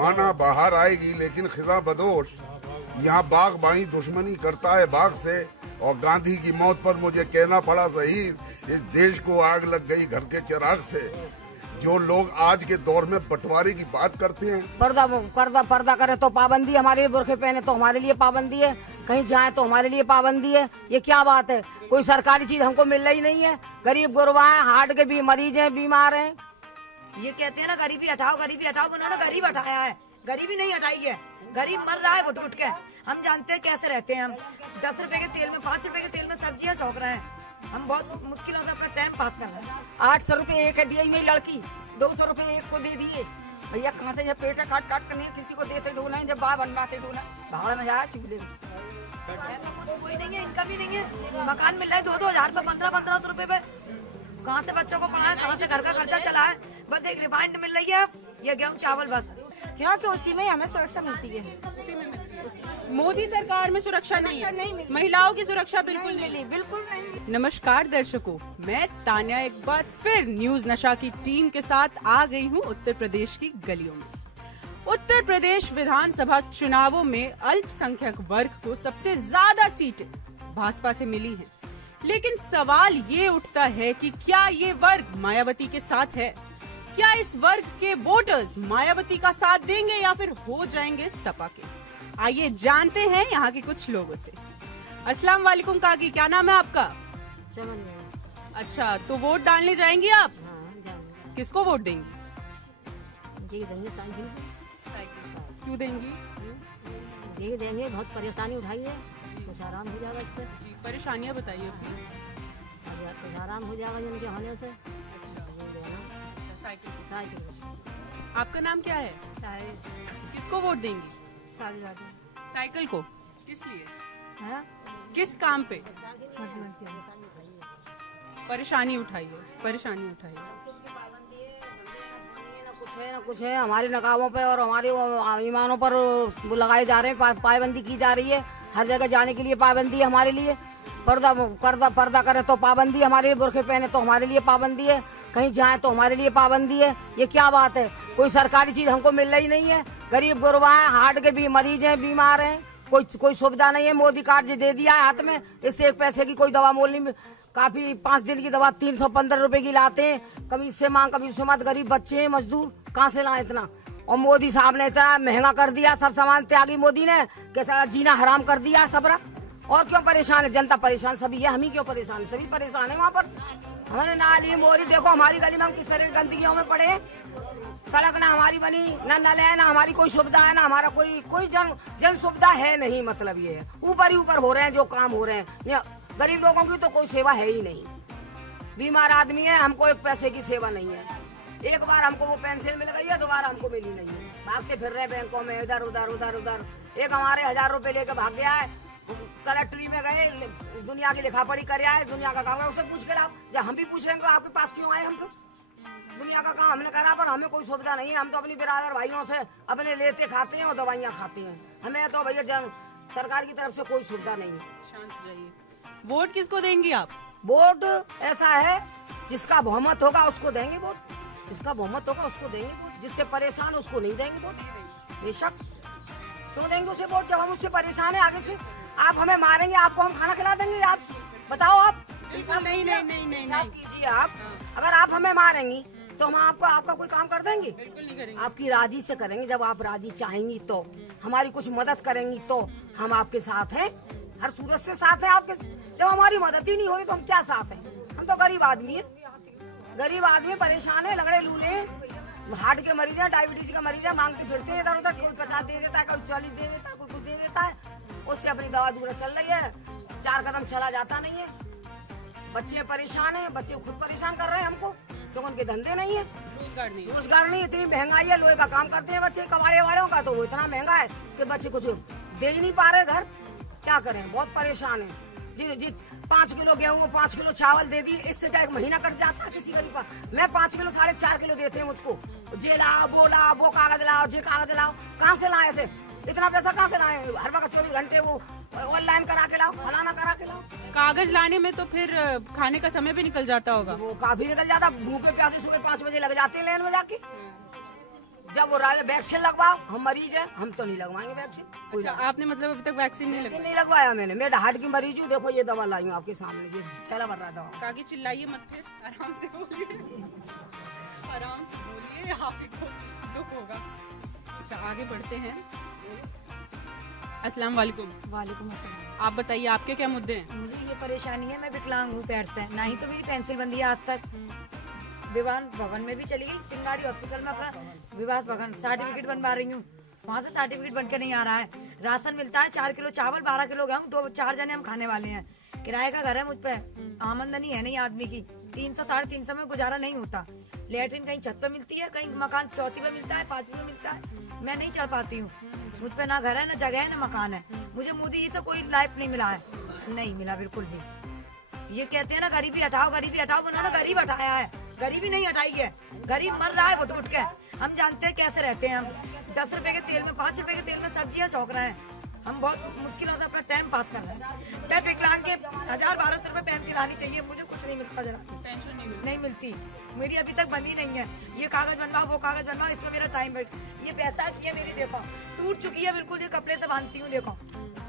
माना बाहर आएगी, लेकिन खिजा बदोश यहाँ बाग बाई दुश्मनी करता है बाग से। और गांधी की मौत पर मुझे कहना पड़ा सही, इस देश को आग लग गई घर के चिराग से। जो लोग आज के दौर में बंटवारे की बात करते हैं, पर्दा करे तो पाबंदी, हमारे लिए बुरखे पहने तो हमारे लिए पाबंदी है, कहीं जाए तो हमारे लिए पाबंदी है। ये क्या बात है? कोई सरकारी चीज हमको मिल रही नहीं है। गरीब गुरबा है, हार्ट के भी मरीज हैं, बीमार हैं। ये कहते हैं ना गरीबी हटाओ, गरीबी हटाओ। उन्होंने गरीब हटाया है, गरीबी नहीं हटाई है। गरीब मर रहा है घुट घुट के। हम जानते हैं कैसे रहते हैं हम। 10 रुपए के तेल में, 5 रुपए के तेल में सब्जियां छौंक रहे हैं। हम बहुत मुश्किलों से अपना टाइम पास कर रहे हैं। 800 रुपए एक दिया मेरी लड़की, 200 रुपए एक को दे दिए। भैया कहाँ से पेट काट काट करने किसी को देते ढूंढना, जब बाहर बनवाते ढूंढना, भाड़ में जाए चूल्हे में। कोई नहीं है, इनकम ही नहीं है। मकान मिल रहा है 2-2 हजार पे, 15-1500 रुपए पे। कहाँ से बच्चों को पढ़ाए, कहाँ से घर का खर्चा चलाए। बस एक रिफाइंड मिल रही है, ये गेहूँ चावल बस। क्योंकि उसी में हमें सुरक्षा मिलती है। मोदी सरकार में सुरक्षा नहीं है, महिलाओं की सुरक्षा बिल्कुल नहीं, बिल्कुल नहीं। नमस्कार दर्शकों, मैं तान्या एक बार फिर न्यूज नशा की टीम के साथ आ गई हूँ उत्तर प्रदेश की गलियों में। उत्तर प्रदेश विधानसभा चुनावों में अल्पसंख्यक वर्ग को सबसे ज्यादा सीटें भाजपा से मिली हैं। लेकिन सवाल ये उठता है कि क्या ये वर्ग मायावती के साथ है? क्या इस वर्ग के वोटर्स मायावती का साथ देंगे या फिर हो जाएंगे सपा के? आइए जानते हैं यहाँ के कुछ लोगों से। अस्सलाम वालेकुम काकी, क्या नाम है आपका? अच्छा, तो वोट डालने जाएंगी आप? हाँ, किसको वोट देंगी? साइकिल। क्यों देंगी? यही देंगे, बहुत परेशानी उठाई है, कुछ आराम हो जाएगा इससे। जी, परेशानियाँ बताइए अपनी। कुछ आराम हो जाएगा जिनके होने से। साइकिल। आपका नाम क्या है? किसको वोट देंगी? साइकिल को। किस लिए? किस काम पे? परेशानी उठाइए, परेशानी उठाइए। कुछ है हमारी नकाबों पे और हमारे ईमानों पर वो लगाए जा रहे हैं, पाबंदी की जा रही है। हर जगह जाने के लिए पाबंदी है हमारे लिए। पर्दा करे तो पाबंदी, हमारे लिए बुरखे पहने तो हमारे लिए पाबंदी है, कहीं जाए तो हमारे लिए पाबंदी है। ये क्या बात है? कोई सरकारी चीज हमको मिल रही नहीं है। गरीब गुरबा है, हार्ट के भी मरीज हैं, बीमार हैं, कोई सुविधा नहीं है। मोदी कार्ड जी दे दिया है हाथ में, इससे 1 पैसे की कोई दवा मोल नहीं। काफी 5 दिन की दवा 315 रुपए की लाते हैं, कभी इससे मांग कभी उससे मांग। गरीब बच्चे हैं, मजदूर कहाँ से लाए इतना? और मोदी साहब ने इतना महंगा कर दिया, सब सामान त्यागी मोदी ने, कैसा जीना हराम कर दिया सबरा। और क्यों परेशान है जनता? परेशान सभी है, हम ही क्यों परेशान है? सभी परेशान है वहाँ पर। हमारे नाली मोरी देखो, हमारी गली में हम किस तरह की गंदगियों में पड़े। सड़क ना हमारी बनी, ना नल है, ना हमारी कोई सुविधा है, ना हमारा कोई जन सुविधा है नहीं। मतलब ये है, ऊपर ही ऊपर हो रहे हैं जो काम हो रहे हैं। गरीब लोगों की तो कोई सेवा है ही नहीं। बीमार आदमी है, हमको 1 पैसे की सेवा नहीं है। एक बार हमको वो पेंशन मिल गई है, दोबारा हमको मिली नहीं है। भागते फिर रहे बैंकों में, इधर उधर। एक हमारे 1000 रुपए लेके भाग गया है, कलेक्ट्री में गए, दुनिया की लिखा पढ़ी कर आए, दुनिया का काम है, उससे पूछ के लाओ। जब हम भी पूछ लेंगे आपके पास क्यों आए? हम तो दुनिया का काम हमने करा, पर हमें कोई सुविधा नहीं है। हम तो अपनी बिरादर भाइयों से अपने लेते खाते हैं और दवाइयाँ खाते हैं। हमें तो भैया सरकार की तरफ से कोई सुविधा नहीं है। शांत जाइए। वोट किसको देंगी आप? वोट ऐसा है, जिसका बहुमत होगा उसको देंगे वोट, जिसका बहुमत होगा उसको देंगे वोट। जिससे परेशान उसको नहीं देंगे वोट। बेशक क्यों देंगे उसे वोट, जब हम उससे परेशान है। आगे से आप हमें मारेंगे, आपको हम खाना खिला देंगे? आप बताओ। आप नहीं कीजिए आप। अगर आप हमें मारेंगी तो हम आपका कोई काम कर देंगे? बिल्कुल नहीं करेंगे। आपकी राजी से करेंगे। जब आप राजी चाहेंगी तो, हमारी कुछ मदद करेंगी तो हम आपके साथ हैं, हर सूरत से साथ हैं आपके। जब हमारी मदद ही नहीं हो रही तो हम क्या साथ हैं? हम तो गरीब आदमी है, गरीब आदमी परेशान है, लगड़े लूले, हार्ट के मरीज है, डायबिटीज का मरीज है, मांगते फिरते हैं इधर उधर। कोई 50 दे देता है, कोई 40 दे देता है, कोई कुछ दे देता है। उससे अपनी दवा दूर चल रही है, 4 कदम चला जाता नहीं है। बच्चे परेशान है, बच्चे खुद परेशान कर रहे हैं हमको, क्योंकि उनके धंधे नहीं है, रोजगार नहीं। इतनी महंगाई है, लोहे का काम करते हैं बच्चे कबाड़े वाड़ों का, तो वो इतना महंगा है कि बच्चे कुछ दे ही नहीं पा रहे घर। क्या करें, बहुत परेशान है। जी 5 किलो गेहूँ, 5 किलो चावल दे दी, इससे क्या 1 महीना कट जाता है किसी गरीब का? मैं 5 किलो 4.5 किलो देते हैं मुझको। जे लाओ, वो कागज लाओ, जे कागज लाओ, कहाँ से लाए ऐसे? इतना पैसा कहाँ से लाए? हर वक्त 24 घंटे वो ऑनलाइन करा के लाओ, फलाना करा के लाओ। कागज लाने में तो फिर खाने का समय भी निकल जाता होगा। वो काफी निकल जाता, भूखे प्यासे सुबह 5 बजे लग जाते हैं लाइन में जाके। जब वो वैक्सीन लगवाओ, हम मरीज हैं, हम तो नहीं लगवाएंगे वैक्सीन। अच्छा, आपने मतलब अभी तक वैक्सीन नहीं लगवाई? नहीं लगवाया मैंने, मैं हार्ट की मरीज हूँ। देखो ये दवा लाई हूँ आपके सामने, ये चेहरा भर रहा दवा। काकी चिल्लाइए मत, फिर आराम से बोलिए, आराम से बोलिए, आप ही को दुख होगा। अच्छा, आगे बढ़ते हैं। अस्सलाम वालेकुम। वालेकुम अस्सलाम। आप बताइए, आपके क्या मुद्दे हैं? मुझे ये परेशानी है, मैं विकलांग हूँ पैर से, ना ही तो मेरी पेंसिल बंदी है आज तक। विवाह भवन में भी चली गई, सिंगाड़ी हॉस्पिटल में अपना विवाह भवन सर्टिफिकेट बनवा रही हूँ, वहाँ से सर्टिफिकेट बन के नहीं आ रहा है। राशन मिलता है 4 किलो चावल, 12 किलो गेहूँ, 2-4 जने हम खाने वाले हैं। किराए का घर है मुझ पे, आमदनी है नहीं आदमी की, 300-350 में गुजारा नहीं होता। लेटरिन कहीं छत पे मिलती है, कहीं मकान चौथी पे मिलता है, 5वीं में मिलता है, मैं नहीं चढ़ पाती हूँ। मुझ पे ना घर है, ना जगह है, ना मकान है। मुझे मोदी जी से कोई लाइफ नहीं मिला है, नहीं मिला बिल्कुल भी। ये कहते हैं ना गरीबी हटाओ, गरीबी हटाओ, उन्होंने गरीब हटाया है, गरीबी नहीं हटाई है। गरीब मर रहा है घुट घुट के। हम जानते हैं कैसे रहते हैं हम, 10 रुपए के तेल में, 5 रुपए के तेल में सब्जियां छौंक रहे हैं। हम बहुत मुश्किलों से अपना टाइम पास कर रहे हैं। मैं विकलांग के 1000-1200 रुपए पेंशन आनी चाहिए, मुझे कुछ नहीं मिलता, जरा पेंशन नहीं मिलती। मेरी अभी तक बंदी नहीं है। ये कागज बनवाओ, वो कागज बनवाओ, इसमें मेरा टाइम बैठ। ये पैसा की है मेरी, देखो टूट चुकी है बिल्कुल, ये कपड़े से बांधती हूँ, देखो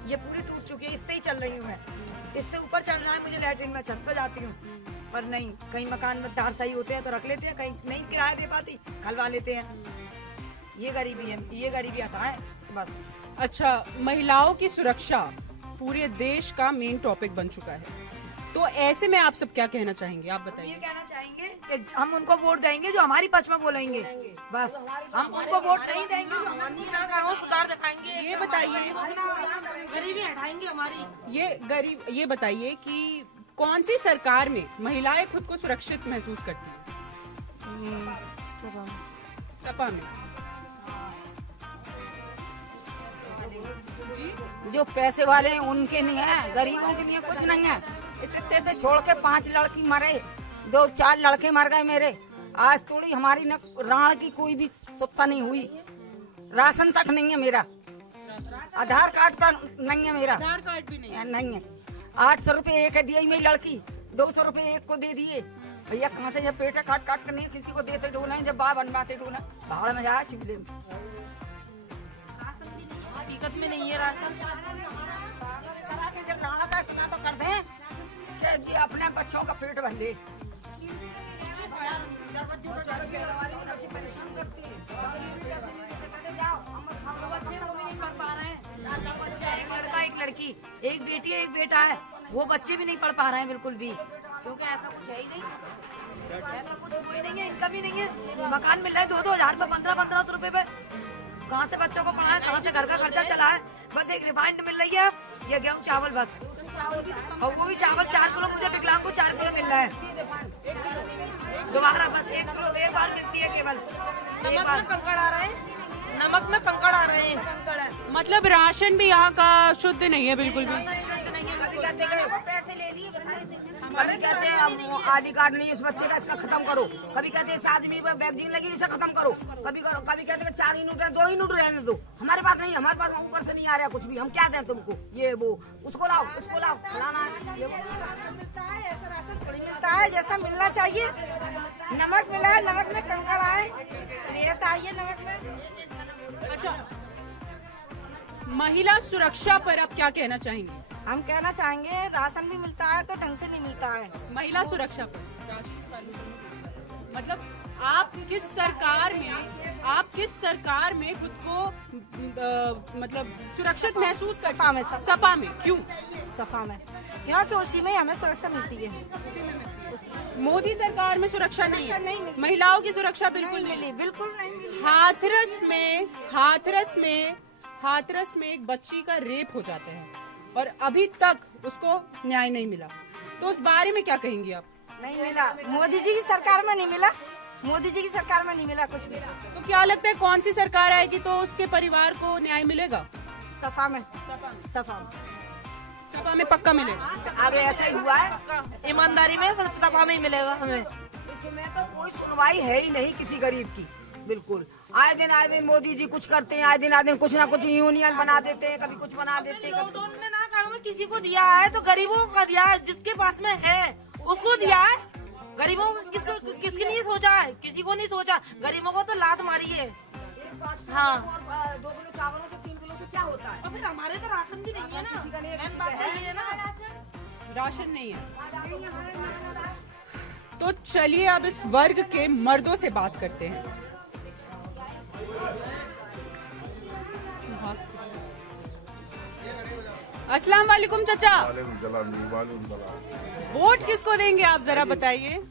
ये पूरी टूट चुकी है, इससे ही चल रही हूँ मैं। इससे ऊपर चढ़ना है मुझे, लैट्रिन में छत पर जाती हूँ, पर नहीं, कहीं मकान में तार सही होते हैं तो रख लेते हैं, कहीं नहीं किराया दे पाती खलवा लेते हैं। ये गरीबी है, ये गरीबी आता है बस। अच्छा, महिलाओं की सुरक्षा पूरे देश का मेन टॉपिक बन चुका है, तो ऐसे में आप सब क्या कहना चाहेंगे? आप बताइए। ये कहना चाहेंगे कि हम उनको वोट देंगे जो हमारी पक्ष में बोलेंगे, बस। हम उनको वोट नहीं देंगे जो हमारी सुधार दिखाएंगे। ये बताइए, गरीबी हटाएंगे हमारी। ये बताइए कि कौन सी सरकार में महिलाएं खुद को सुरक्षित महसूस करती हैं? सपा में। जो पैसे वाले हैं उनके नहीं है, गरीबों के लिए कुछ नहीं है। इतने से छोड़ के 5 लड़की मरे, 2-4 लड़के मर गए मेरे। आज थोड़ी हमारी न राण की कोई भी सुविधा नहीं हुई, राशन तक नहीं है मेरा, आधार कार्ड तक नहीं है मेरा, आधार कार्ड भी नहीं है। 800 रुपए एक दिए मेरी लड़की, 200 रुपए एक को दे दिए। भैया कहाँ से जब पेटे काट काट कर नहीं किसी को देते डोना, जब बाहर बनवाते डोना, भाड़ में जाए चूल्हे में। हकीकत में नहीं है राशन। तो कर दें कि अपने बच्चों का पेट भर ले। एक लड़का एक लड़की, एक बेटी एक बेटा है, वो बच्चे भी नहीं पढ़ पा रहे हैं बिल्कुल भी, क्योंकि ऐसा कुछ है ही नहीं, ऐसा कुछ कोई नहीं है, इनकम ही नहीं है। मकान मिल रहा है 2-2 हजार पे, 1500 रुपए पे, कहाँ से बच्चों को पढ़ाए, कहाँ से घर का खर्चा चला है। बस एक रिफाइंड मिल रही है, ये गेहूँ चावल बस, और वो भी चावल 4 किलो, मुझे विकलांग को 4 किलो मिल रहा है दोबारा, बस 1 किलो एक बार मिलती है केवल। नमक में कंकड़ आ रहे हैं, नमक में कंकड़ आ रहे हैं। मतलब राशन भी यहाँ का शुद्ध नहीं है बिल्कुल भी। पैसे ले लिए, कभी कहते हैं हम आईडी कार्ड नहीं इस बच्चे का, इसका खत्म करो। कभी कहते हैं इस आदमी पर वैक्सीन लगी, इसे खत्म करो। कभी कहते हैं 4 यूनिट है, 2 यूनिट रहने दो। हमारे पास नहीं, हमारे पास ऊपर से नहीं आ रहा कुछ भी। हम क्या दें तुमको, ये वो, उसको लाओ, उसको लाओ, फलाना ये राशन मिलता है, ऐसा राशन थोड़ी मिलता है जैसा मिलना चाहिए। नमक मिला है, नमक में कंकड़ आए, रेत आई है नमक में। अच्छा, महिला सुरक्षा पर आप क्या कहना चाहेंगे? हम कहना चाहेंगे राशन भी मिलता है तो ढंग से नहीं मिलता है। महिला सुरक्षा पर मतलब आप किस सरकार में खुद को मतलब सुरक्षित महसूस कर? सपा में। सपा में क्यों? सफा में क्योंकि उसी में हमें सुरक्षा मिलती है। मोदी सरकार में सुरक्षा नहीं है, महिलाओं की सुरक्षा बिल्कुल नहीं। बिल्कुल नहीं मिली। हाथरस में एक बच्ची का रेप हो जाता है और अभी तक उसको न्याय नहीं मिला, तो उस बारे में क्या कहेंगी आप? नहीं मिला, मोदी जी की सरकार में नहीं मिला, मोदी जी की सरकार में नहीं मिला कुछ भी। तो क्या लगता है कौन सी सरकार आएगी तो उसके परिवार को न्याय मिलेगा? सफा में पक्का मिलेगा। आगे ऐसा ही हुआ है, ईमानदारी में सफा में ही मिलेगा हमें। इसमें तो कोई सुनवाई है ही नहीं किसी गरीब की, बिल्कुल। आए दिन मोदी जी कुछ करते हैं, आए दिन कुछ ना कुछ यूनियन बना देते हैं, कभी कुछ बना देते हैं। लॉकडाउन में ना काम में किसी को दिया है तो गरीबों को दिया है, जिसके पास में है उसको दिया है। गरीबों को किसके नहीं सोचा है, किसी को नहीं सोचा। गरीबों को तो लात मारी है, हाँ। और 2 किलो चावलों से 3 किलो से क्या होता है? और फिर हमारे तो राशन भी नहीं है ना, मेन बात तो ये है ना, राशन नहीं है। तो चलिए अब इस वर्ग के मर्दों से बात करते हैं। अस्सलाम वालेकुम चाचा। वालेकुम सलाम जी, वालेकुम सलाम। वोट किसको देंगे आप जरा बताइए।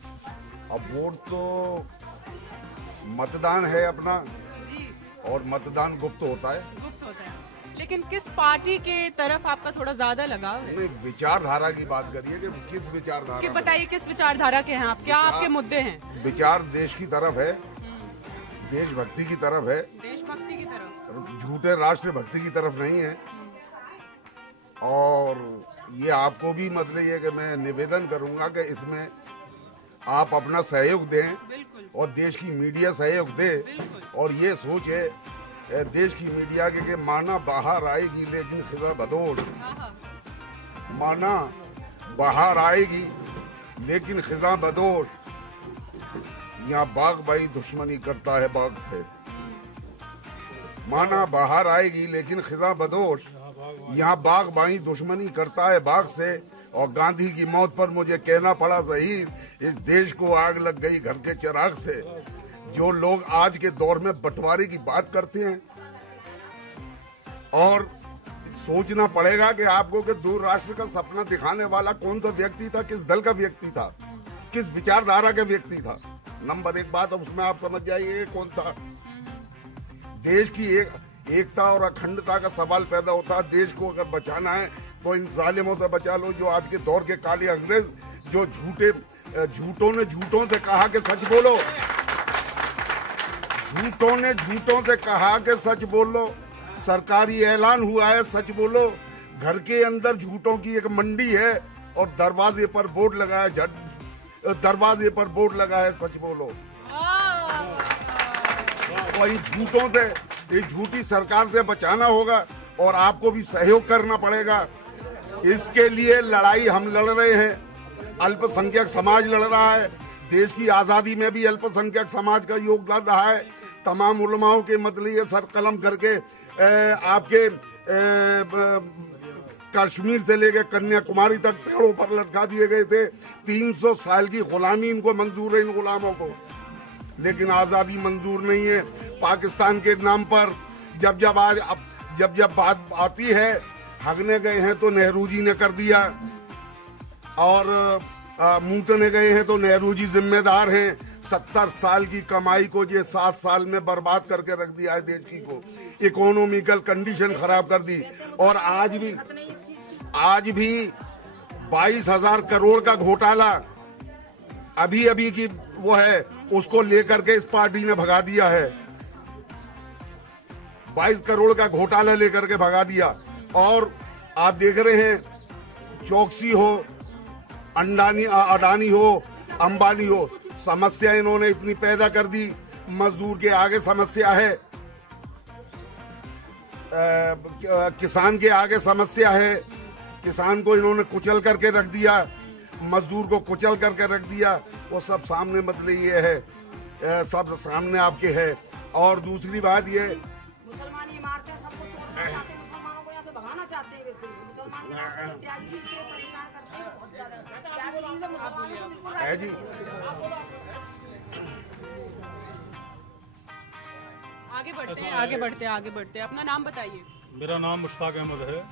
अब वोट तो मतदान है अपना, जी और मतदान गुप्त होता है। गुप्त होता है, लेकिन किस पार्टी के तरफ आपका थोड़ा ज्यादा लगाव है? नहीं, विचारधारा की बात करिए कि किस विचारधारा कि में। बताइए किस विचारधारा के हैं आप, क्या आपके मुद्दे हैं? विचार देश की तरफ है, देशभक्ति की तरफ है, देशभक्ति की तरफ। झूठे राष्ट्रभक्ति की तरफ नहीं है। और ये आपको भी मतलब ये कि मैं निवेदन करूंगा कि इसमें आप अपना सहयोग दें बिल्कुल। और देश की मीडिया सहयोग दे। बिल्कुल। और ये सोचे देश की मीडिया के माना बाहर आएगी लेकिन खिजा बदोश, माना बाहर आएगी लेकिन खिजा बदोश, यहाँ बाग भाई दुश्मनी करता है बाग से। माना बाहर आएगी लेकिन खिजा बदोश, यहाँ बाग भाई दुश्मनी करता है बाग से। और गांधी की मौत पर मुझे कहना पड़ा शहीद, इस देश को आग लग गई घर के चिराग से। जो लोग आज के दौर में बंटवारे की बात करते हैं, और सोचना पड़ेगा कि आपको कि दूर राष्ट्र का सपना दिखाने वाला कौन सा व्यक्ति था, किस दल का व्यक्ति था, किस विचारधारा का व्यक्ति था। नंबर 1 बात, उसमें आप समझ जाइए कौन था। देश की एकता और अखंडता का सवाल पैदा होता है। देश को अगर बचाना है तो इन जालिमों से बचा लो, जो आज के दौर के काले अंग्रेज, जो झूठों ने झूठों से कहा कि सच बोलो, झूठों ने झूठों से कहा कि सच बोलो। सरकारी ऐलान हुआ है सच बोलो। घर के अंदर झूठों की एक मंडी है और दरवाजे पर बोर्ड लगा है, दरवाजे पर बोर्ड लगा है सच बोलो। वही झूठों से, इस झूठी सरकार से बचाना होगा और आपको भी सहयोग करना पड़ेगा। इसके लिए लड़ाई हम लड़ रहे हैं। अल्पसंख्यक समाज लड़ रहा है। देश की आजादी में भी अल्पसंख्यक समाज का योगदान रहा है। तमाम उलमाओं के मतलब ये सर कलम करके आपके कश्मीर से लेकर कन्याकुमारी तक पेड़ों पर लटका दिए गए थे। 300 साल की गुलामी इनको मंजूर है, इन गुलामों को, लेकिन आजादी मंजूर नहीं है। पाकिस्तान के नाम पर जब बात आती है, हगने गए हैं तो नेहरू जी ने कर दिया, और मूतने गए हैं तो नेहरू जी जिम्मेदार हैं। 70 साल की कमाई को ये 7 साल में बर्बाद करके रख दिया है। देश की को इकोनॉमिकल कंडीशन खराब कर दी। और आज भी 22,000 करोड़ का घोटाला अभी की वो है, उसको लेकर के इस पार्टी ने भगा दिया है। 22 करोड़ का घोटाला लेकर के भगा दिया। और आप देख रहे हैं, चौकसी हो, अडानी हो, अंबानी हो, समस्या इन्होंने इतनी पैदा कर दी। मजदूर के आगे समस्या है, किसान के आगे समस्या है। किसान को इन्होंने कुचल करके रख दिया, मजदूर को कुचल करके रख दिया। वो सब सामने मतलब ये है, सब सामने आपके है। और दूसरी बात ये, मुसलमान इमारतें सबको तोड़ना चाहते हैं, मुसलमानों को यहाँ से भगाना चाहते हैं। बिल्कुल मुसलमान त्यागी को परेशान करते हैं बहुत ज्यादा। क्या बोलेंगे मुसलमानों को बिल्कुल है जी। आगे बढ़ते हैं। अपना नाम बताइए। मेरा नाम मुश्ताक अहमद है।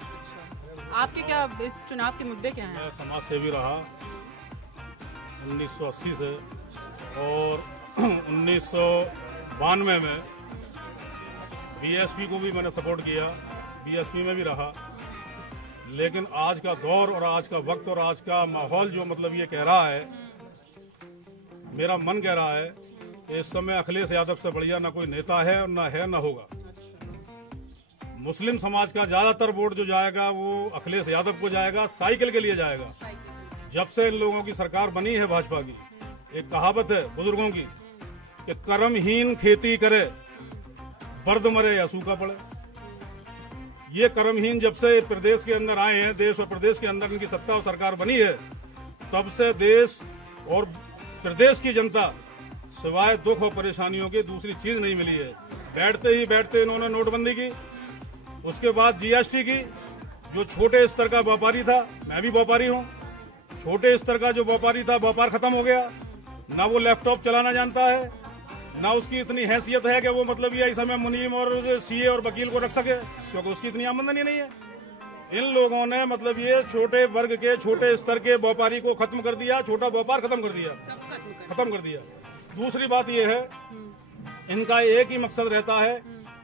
आपके क्या इस चुनाव के मुद्दे क्या हैं? मैं समाज सेवी रहा 1980 से, और 1992 में बीएसपी को भी मैंने सपोर्ट किया, बीएसपी में भी रहा। लेकिन आज का दौर और आज का वक्त और आज का माहौल जो मतलब ये कह रहा है, मेरा मन कह रहा है, इस समय अखिलेश यादव से बढ़िया ना कोई नेता है और ना होगा। मुस्लिम समाज का ज्यादातर वोट जो जाएगा वो अखिलेश यादव को जाएगा, साइकिल के लिए जाएगा। जब से इन लोगों की सरकार बनी है भाजपा की, एक कहावत है बुजुर्गों की कि कर्महीन खेती करे, बर्द मरे या सूखा पड़े। ये कर्महीन जब से प्रदेश के अंदर आए हैं, देश और प्रदेश के अंदर इनकी सत्ता और सरकार बनी है, तब से देश और प्रदेश की जनता सिवाय दुख और परेशानियों के दूसरी चीज नहीं मिली है। बैठते इन्होंने नोटबंदी की, उसके बाद जीएसटी की। जो छोटे स्तर का व्यापारी था, मैं भी व्यापारी हूँ, छोटे स्तर का जो व्यापारी था व्यापार खत्म हो गया। ना वो लैपटॉप चलाना जानता है, ना उसकी इतनी हैसियत है कि वो मतलब ये ऐसा में मुनीम और सीए और वकील को रख सके, क्योंकि उसकी इतनी आमदनी नहीं है। इन लोगों ने मतलब ये छोटे वर्ग के छोटे स्तर के व्यापारी को खत्म कर दिया, छोटा व्यापार खत्म कर दिया। दूसरी बात ये है, इनका एक ही मकसद रहता है,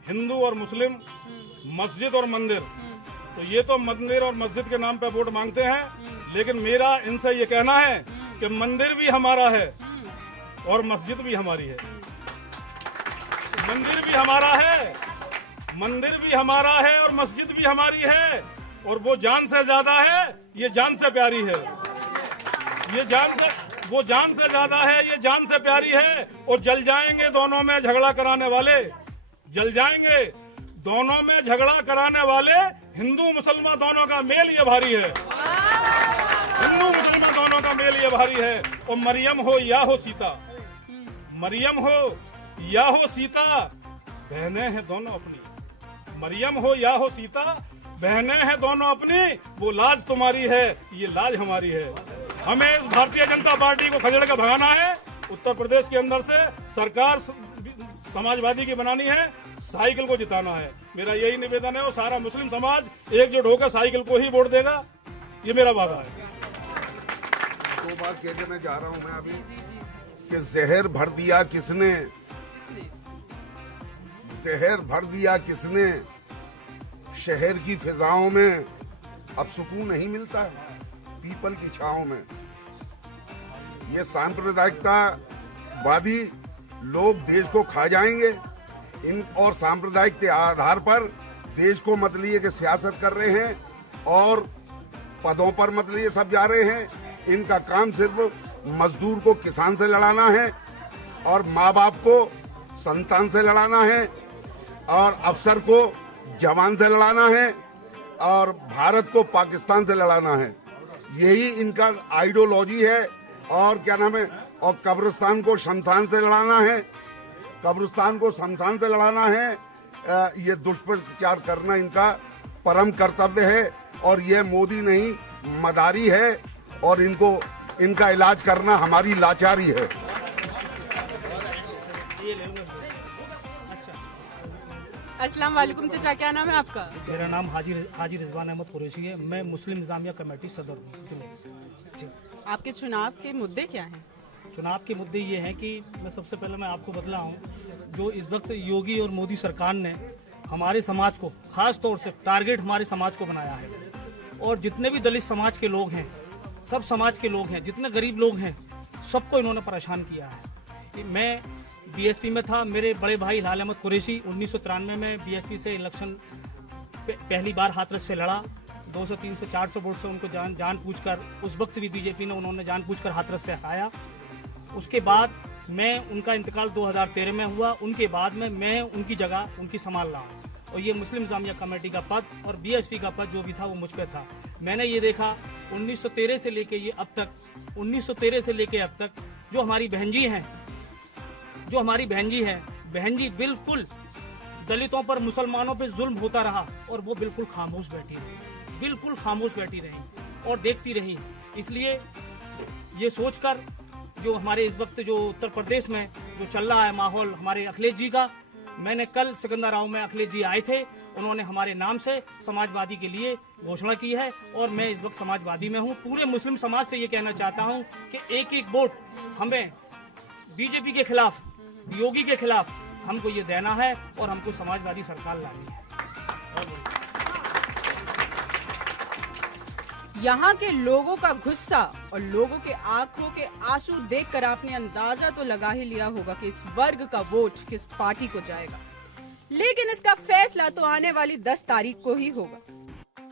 हिंदू और मुस्लिम, मस्जिद और मंदिर। तो ये तो मंदिर और मस्जिद के नाम पे वोट मांगते हैं, लेकिन मेरा इनसे ये कहना है कि मंदिर भी हमारा है और मस्जिद भी हमारी है। मंदिर भी हमारा है और मस्जिद भी हमारी है, और वो जान से ज्यादा है, ये जान से प्यारी है। वो जान से ज्यादा है, ये जान से प्यारी है। और जल जाएंगे दोनों में झगड़ा कराने वाले, जल जाएंगे दोनों में झगड़ा कराने वाले। हिंदू मुसलमान दोनों का मेल ये भारी है, हिंदू मुसलमान दोनों का मेल ये भारी है। और मरियम हो या हो सीता, मरियम हो या हो सीता, बहनें हैं दोनों अपनी। मरियम हो या हो सीता, बहनें हैं दोनों अपनी। वो लाज तुम्हारी है, ये लाज हमारी है। हमें इस भारतीय जनता पार्टी को खदेड़ के भगाना है। उत्तर प्रदेश के अंदर से सरकार समाजवादी की बनानी है, साइकिल को जिताना है। मेरा यही निवेदन है, और सारा मुस्लिम समाज एकजुट होकर साइकिल को ही वोट देगा, ये मेरा वादा है। दो बात कहने में जा रहा हूँ मैं अभी कि जहर भर दिया किसने, जहर भर दिया किसने, शहर की फिजाओं में अब सुकून नहीं मिलता पीपल की छाओं में। ये सांप्रदायिकतावादी लोग देश को खा जाएंगे इन, और सांप्रदायिक के आधार पर देश को मत लिए कि सियासत कर रहे हैं और पदों पर मत लिए सब जा रहे हैं। इनका काम सिर्फ मजदूर को किसान से लड़ाना है, और माँ बाप को संतान से लड़ाना है, और अफसर को जवान से लड़ाना है, और भारत को पाकिस्तान से लड़ाना है। यही इनका आइडियोलॉजी है। और क्या नाम है, और कब्रिस्तान को शमशान से लड़ाना है, कब्रिस्तान को शमशान से लड़ाना है। ये दुष्प्रचार करना इनका परम कर्तव्य है, और ये मोदी नहीं मदारी है, और इनका इलाज करना हमारी लाचारी है। अस्सलाम वालेकुम चाचा, क्या नाम है आपका? मेरा नाम हाजी रिजवान अहमद कुरैशी है। मैं मुस्लिम इंतजामिया कमेटी सदर हूँ जिले। आपके चुनाव के मुद्दे क्या हैं? चुनाव के मुद्दे ये हैं कि मैं सबसे पहले मैं आपको बतलाऊँ, जो इस वक्त योगी और मोदी सरकार ने हमारे समाज को, खास तौर से टारगेट हमारे समाज को बनाया है। और जितने भी दलित समाज के लोग हैं, सब समाज के लोग हैं, जितने गरीब लोग हैं, सबको इन्होंने परेशान किया है। मैं बीएसपी में था, मेरे बड़े भाई हिलाल अहमद कुरैशी 1993 में बीएसपी से इलेक्शन पहली बार हाथरस से लड़ा। 200, 300, 400 वोट से उनको जान पूछकर, उस वक्त भी बीजेपी ने उन्होंने जान पूछकर हाथरस से हटाया। उसके बाद मैं, उनका इंतकाल 2013 में हुआ। उनके बाद में मैं उनकी जगह उनकी संभाल रहा हूँ, और ये मुस्लिम इंतजामिया कमेटी का पद और बीएसपी का पद जो भी था वो मुझ पर था। मैंने ये देखा 1913 से लेके ये अब तक, 1913 से लेके अब तक जो हमारी बहन जी हैं, बहन जी बिल्कुल दलितों पर, मुसलमानों पर जुल्म होता रहा, और वो बिल्कुल खामोश बैठी रही और देखती रही। इसलिए ये सोचकर, जो हमारे इस वक्त जो उत्तर प्रदेश में जो चल रहा है माहौल हमारे अखिलेश जी का, मैंने कल सिकंदराबाद में अखिलेश जी आए थे, उन्होंने हमारे नाम से समाजवादी के लिए घोषणा की है, और मैं इस वक्त समाजवादी में हूँ। पूरे मुस्लिम समाज से ये कहना चाहता हूँ कि एक एक वोट हमें बीजेपी के खिलाफ, योगी के खिलाफ हमको ये देना है, और हमको समाजवादी सरकार लानी है। यहाँ के लोगों का गुस्सा और लोगों के आंखों के आंसू देखकर आपने अंदाजा तो लगा ही लिया होगा कि इस वर्ग का वोट किस पार्टी को जाएगा, लेकिन इसका फैसला तो आने वाली 10 तारीख को ही होगा।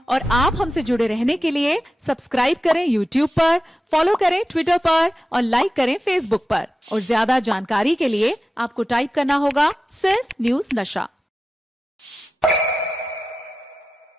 और आप हमसे जुड़े रहने के लिए सब्सक्राइब करें YouTube पर, फॉलो करें Twitter पर, और लाइक करें Facebook पर। और ज्यादा जानकारी के लिए आपको टाइप करना होगा सिर्फ न्यूज़ नशा।